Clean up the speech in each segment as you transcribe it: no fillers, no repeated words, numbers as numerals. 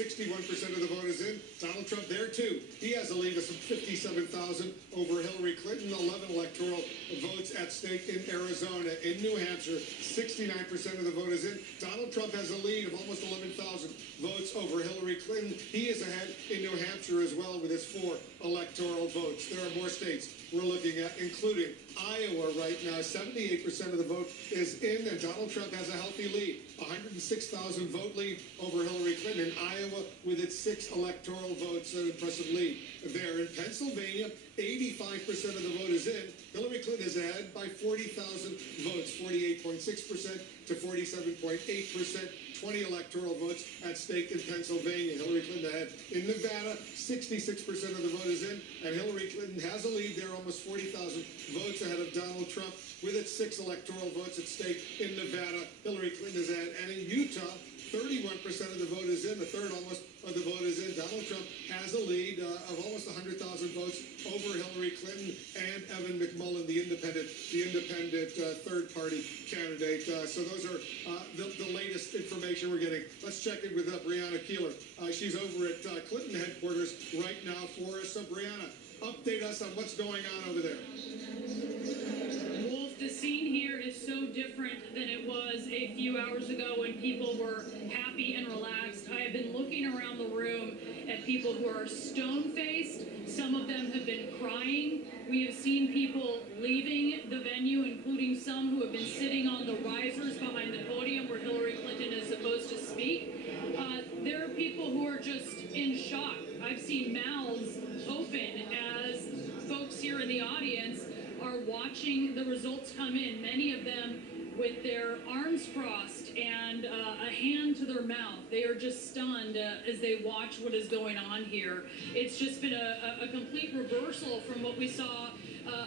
61% of the vote is in. Donald Trump there, too. He has a lead of some 57,000 over Hillary Clinton. 11 electoral votes at stake in Arizona. In New Hampshire, 69% of the vote is in. Donald Trump has a lead of almost 11,000 votes over Hillary Clinton. He is ahead in New Hampshire as well with his 4 electoral votes. There are more states we're looking at, including Iowa right now. 78% of the vote is in, and Donald Trump has a healthy lead. 106,000 vote lead over Hillary Clinton in Iowa with its 6 electoral votes, an impressive lead. There in Pennsylvania, 85% of the vote is in. Hillary Clinton is ahead by 40,000 votes, 48.6% to 47.8%. 20 electoral votes at stake in Pennsylvania. Hillary Clinton ahead. In Nevada, 66% of the vote is in, and Hillary Clinton has a lead there, almost 40,000 votes ahead of Donald Trump with its 6 electoral votes at stake in Nevada. Hillary Clinton is ahead. And in Utah, 31% of the vote is in, a third almost of the vote is in. Donald Trump has a lead of almost 100,000 votes over Hillary Clinton and Evan McMullin, the independent third-party candidate. So those are the latest information we're getting. Let's check in with Brianna Keeler. She's over at Clinton headquarters right now for us. So Brianna, update us on what's going on over there. Wolf, the scene here is so different than it was a few hours ago when people were happy and relaxed. I have been looking around the room at people who are stone-faced. Some of them have been crying. We have seen people leaving the venue, including some who have been sitting on the risers behind the podium where Hillary Clinton is supposed to speak. There are people who are just in shock. I've seen mouths open as folks here in the audience are watching the results come in, many of them with their arms crossed and a hand to their mouth. They are just stunned as they watch what is going on here. It's just been a complete reversal from what we saw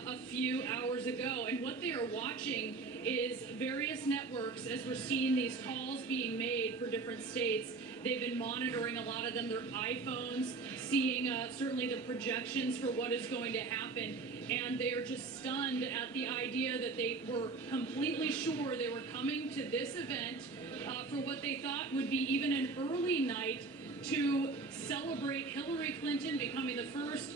a few hours ago. And what they are watching is various networks, as we're seeing these calls being made for different states. They've been monitoring, a lot of them, their iPhones, seeing certainly the projections for what is going to happen. And they are just stunned at the idea that they were completely sure they were coming to this event for what they thought would be even an early night to celebrate Hillary Clinton becoming the first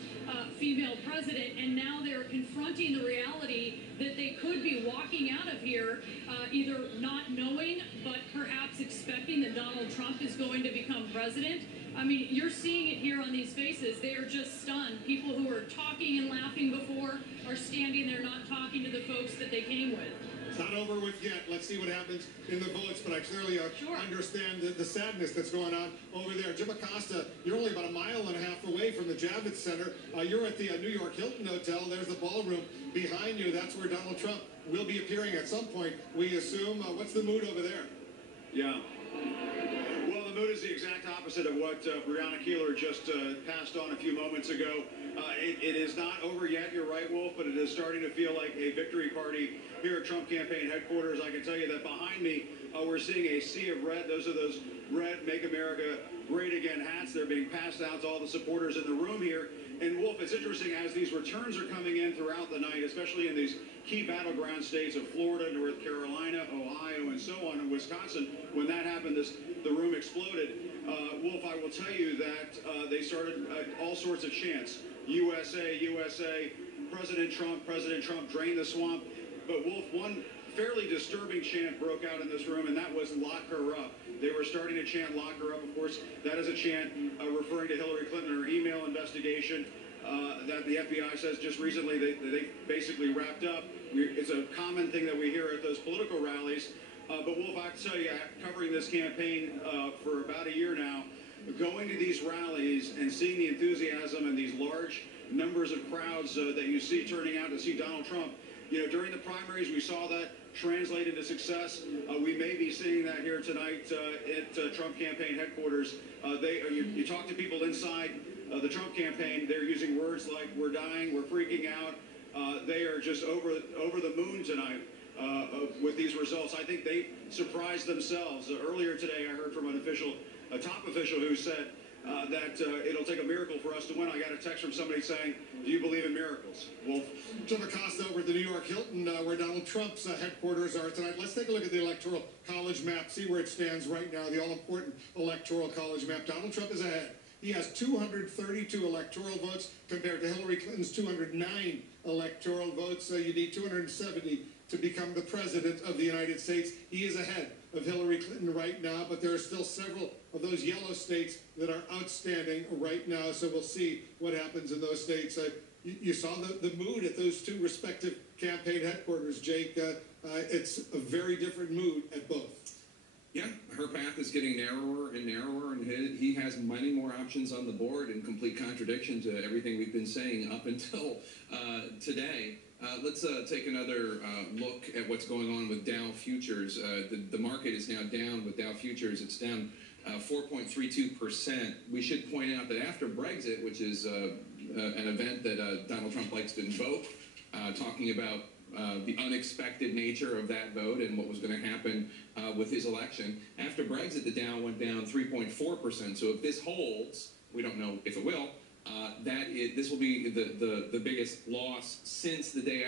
female president, and now they're confronting the reality that they could be walking out of here either not knowing but perhaps expecting that Donald Trump is going to become president. I mean, you're seeing it here on these faces. They are just stunned. People who were talking and laughing before are standing there not talking to the folks that they came with. It's not over with yet. Let's see what happens in the votes, but I clearly understand the sadness that's going on over there. Jim Acosta, you're only about a mile and a half away from the Javits Center. You're at the New York Hilton Hotel. There's the ballroom behind you. That's where Donald Trump will be appearing at some point, we assume. What's the mood over there? Yeah. Well, the mood is the exact opposite of what Brianna Keeler just passed on a few moments ago. It is not over yet, you're right, Wolf, but it is starting to feel like a victory party here at Trump campaign headquarters. I can tell you that behind me, we're seeing a sea of red. Those are those red Make America Great Again hats. They're being passed out to all the supporters in the room here. And Wolf, it's interesting as these returns are coming in throughout the night, especially in these key battleground states of Florida, North Carolina, Ohio, and so on, and Wisconsin. When that happened, the room exploded. Wolf, I will tell you that they started all sorts of chants. USA, USA, President Trump, drain the swamp. But Wolf, one fairly disturbing chant broke out in this room, and that was lock her up. They were starting to chant lock her up. Of course, that is a chant referring to Hillary Clinton and her email investigation that the FBI says just recently they basically wrapped up. It's a common thing that we hear at those political rallies. But Wolf, I have to tell you, covering this campaign for about a year now, going to these rallies and seeing the enthusiasm and these large numbers of crowds that you see turning out to see Donald Trump. You know, during the primaries, we saw that translate into success. We may be seeing that here tonight at Trump campaign headquarters. You talk to people inside the Trump campaign, they're using words like "we're dying," "we're freaking out." They are just over the moon tonight with these results. I think they surprised themselves. Earlier today, I heard from a top official who said that it'll take a miracle for us to win. I got a text from somebody saying, do you believe in miracles? Well, Jim Acosta over at the New York Hilton, where Donald Trump's headquarters are tonight. Let's take a look at the Electoral College map, see where it stands right now, the all-important Electoral College map. Donald Trump is ahead. He has 232 electoral votes compared to Hilary Clinton's 209 electoral votes. So you need 270 to become the president of the United States. He is ahead of Hilary Clinton right now, but there are still several of those yellow states that are outstanding right now. So we'll see what happens in those states. You saw the mood at those two respective campaign headquarters, Jake. It's a very different mood at both. Yeah, her path is getting narrower and narrower, and he has many more options on the board, in complete contradiction to everything we've been saying up until today. Let's take another look at what's going on with Dow futures. The market is now down with Dow futures. It's down 4.32%. We should point out that after Brexit, which is an event that Donald Trump likes to invoke, talking about the unexpected nature of that vote and what was going to happen with his election. After Brexit, the Dow went down 3.4%. So if this holds, we don't know if it will, this will be the biggest loss since the day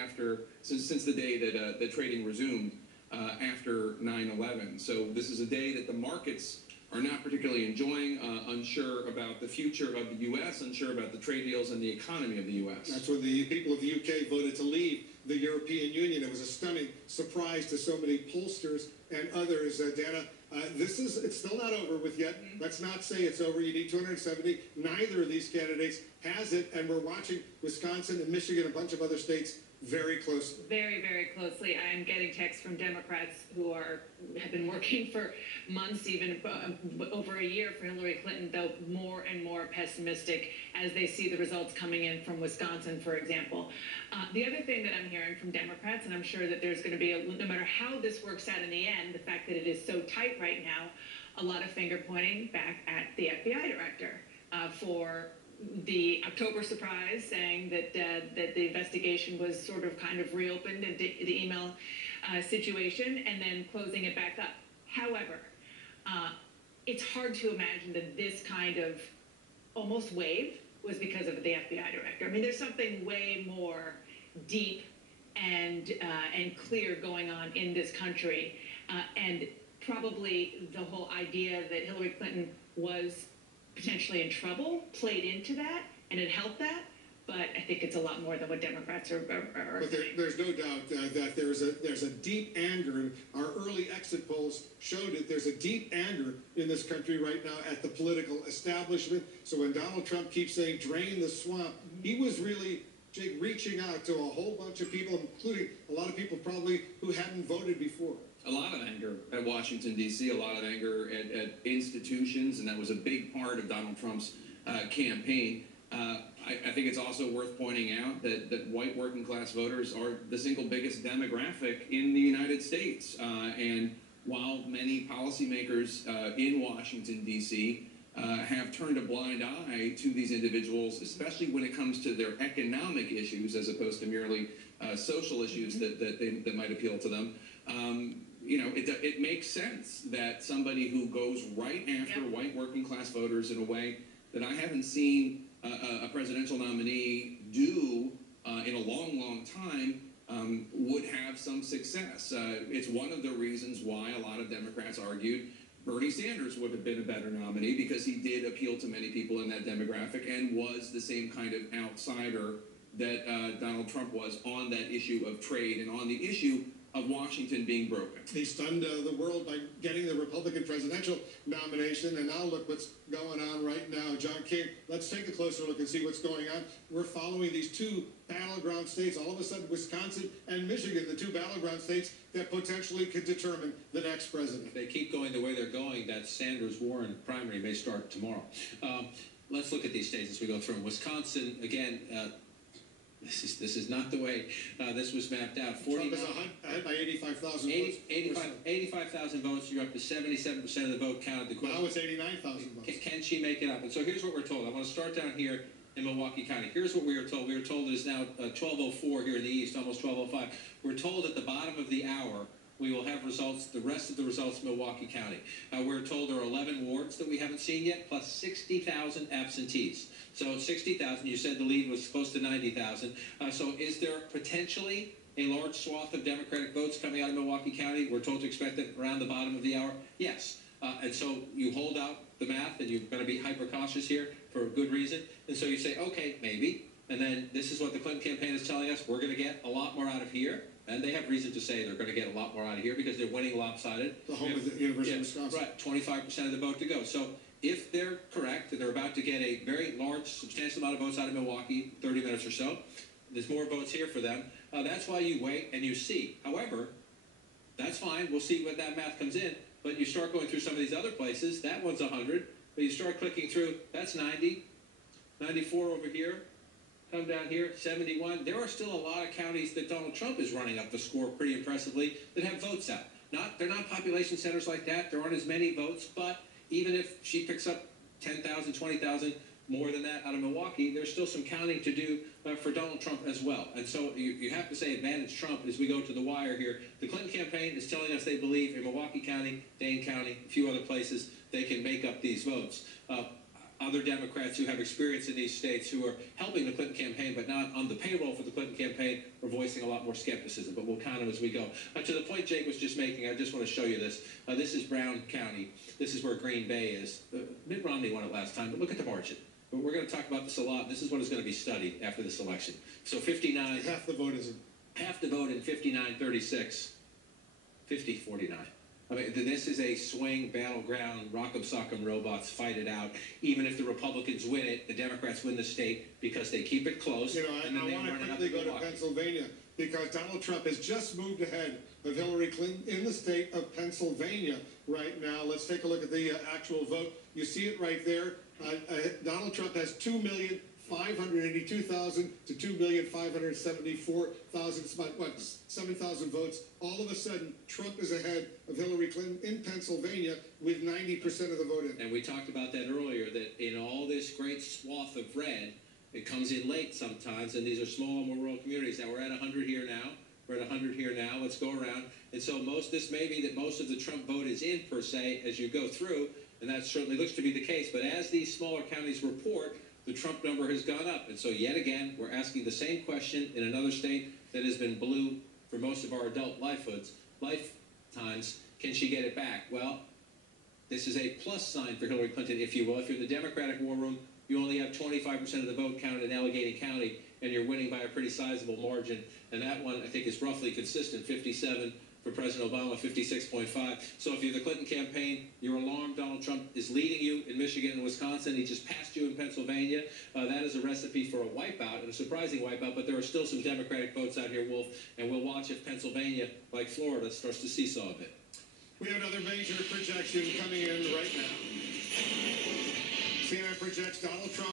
that trading resumed after 9/11. So this is a day that the markets are not particularly enjoying, unsure about the future of the U.S., unsure about the trade deals and the economy of the U.S. That's when the people of the U.K. voted to leave the European Union. It was a stunning surprise to so many pollsters and others. Dana, it's still not over with yet. Let's not say it's over. You need 270. Neither of these candidates has it, and we're watching Wisconsin and Michigan, a bunch of other states, very closely. Very, very closely. I am getting texts from Democrats who have been working for months, even over a year for Hillary Clinton, though more and more pessimistic as they see the results coming in from Wisconsin, for example. The other thing that I'm hearing from Democrats, and I'm sure that there's going to be, no matter how this works out in the end, the fact that it is so tight right now, a lot of finger pointing back at the FBI director for the October surprise, saying that the investigation was sort of kind of reopened in the email situation, and then closing it back up. However, it's hard to imagine that this kind of almost wave was because of the FBI director. I mean, there's something way more deep and clear going on in this country, and probably the whole idea that Hillary Clinton was potentially in trouble played into that, and it helped that. But I think it's a lot more than what Democrats are But there's no doubt that there's a deep anger. Our early exit polls showed it. There's a deep anger in this country right now at the political establishment. So when Donald Trump keeps saying drain the swamp, he was really, Jake, reaching out to a whole bunch of people, including a lot of people probably who hadn't voted before. A lot of anger at Washington, D.C., a lot of anger at institutions, and that was a big part of Donald Trump's campaign. I think it's also worth pointing out that white working-class voters are the single biggest demographic in the United States. And while many policymakers in Washington, D.C., have turned a blind eye to these individuals, especially when it comes to their economic issues as opposed to merely social issues that might appeal to them, it makes sense that somebody who goes right after white working-class voters in a way that I haven't seen a presidential nominee do in a long, long time would have some success. It's one of the reasons why a lot of Democrats argued Bernie Sanders would have been a better nominee, because he did appeal to many people in that demographic and was the same kind of outsider that Donald Trump was on that issue of trade and on the issue of Washington being broken. He stunned the world by getting the Republican presidential nomination, and now look what's going on right now. John King, let's take a closer look and see what's going on. We're following these two battleground states, all of a sudden Wisconsin and Michigan, the two battleground states that potentially could determine the next president. If they keep going the way they're going, that Sanders-Warren primary may start tomorrow. Let's look at these states as we go through. Wisconsin, again, this is not the way this was mapped out. Trump is ahead by 85,000 votes. 85,000 votes. You're up to 77% of the vote counted. Now it's 89,000 votes. Can she make it up? And so here's what we're told. I want to start down here in Milwaukee County. Here's what we were told. We were told it is now 12:04 here in the east, almost 12:05. We're told at the bottom of the hour we will have results, the rest of the results in Milwaukee County. We're told there are 11 wards that we haven't seen yet, plus 60,000 absentees. So 60,000, you said the lead was close to 90,000. So is there potentially a large swath of Democratic votes coming out of Milwaukee County? We're told to expect it around the bottom of the hour. Yes. And so you hold out the math, and you're going to be hyper cautious here for a good reason. And so you say, okay, maybe. And then this is what the Clinton campaign is telling us. We're going to get a lot more out of here. And they have reason to say they're going to get a lot more out of here because they're winning lopsided. The home of the University of Wisconsin. Right, 25% of the vote to go. So if they're correct, and they're about to get a very large, substantial amount of votes out of Milwaukee, 30 minutes or so, there's more votes here for them. That's why you wait and you see. However, that's fine. We'll see what that math comes in. But you start going through some of these other places. That one's 100. But you start clicking through. That's 90. 94 over here. Come down here, 71. There are still a lot of counties that Donald Trump is running up the score pretty impressively that have votes out. They're not population centers like that. There aren't as many votes. But even if she picks up 10,000, 20,000, more than that out of Milwaukee, there's still some counting to do for Donald Trump as well. And so you have to say advantage Trump as we go to the wire here. The Clinton campaign is telling us they believe in Milwaukee County, Dane County, a few other places, they can make up these votes. Other Democrats who have experience in these states who are helping the Clinton campaign but not on the payroll for the Clinton campaign are voicing a lot more skepticism, but we'll count them as we go. To the point Jake was just making, I just want to show you this. This is Brown County. This is where Green Bay is. Mitt Romney won it last time, but look at the margin. But we're going to talk about this a lot. This is what is going to be studied after this election. So 59. Half the vote isn't. Half the vote in 59-36. 50-49. I mean, this is a swing battleground. Rock'em sock'em robots fight it out. Even if the Republicans win it, the Democrats win the state because they keep it close. You know, I want to quickly go to Pennsylvania because Donald Trump has just moved ahead of Hilary Clinton in the state of Pennsylvania right now. Let's take a look at the actual vote. You see it right there. Donald Trump has 2,582,000 to 2,574,000. It's about, 7,000 votes. All of a sudden, Trump is ahead of Hillary Clinton in Pennsylvania with 90% of the vote in. And we talked about that earlier, that in all this great swath of red, it comes in late sometimes, and these are small, more rural communities. Now, we're at 100 here now. We're at 100 here now. Let's go around. And so this may be that most of the Trump vote is in, per se, as you go through, and that certainly looks to be the case. But as these smaller counties report, the Trump number has gone up. And so yet again, we're asking the same question in another state that has been blue for most of our adult lifetimes. Can she get it back? Well, this is a plus sign for Hillary Clinton, if you will. If you're in the Democratic war room, you only have 25% of the vote counted in Allegheny County, and you're winning by a pretty sizable margin. And that one, I think, is roughly consistent, 57 for President Obama, 56.5. So if you're the Clinton campaign, you're alarmed Donald Trump is leading you in Michigan and Wisconsin. He just passed you in Pennsylvania. That is a recipe for a wipeout, and a surprising wipeout, but there are still some Democratic votes out here, Wolf, and we'll watch if Pennsylvania, like Florida, starts to seesaw a bit. We have another major projection coming in right now. CNN projects Donald Trump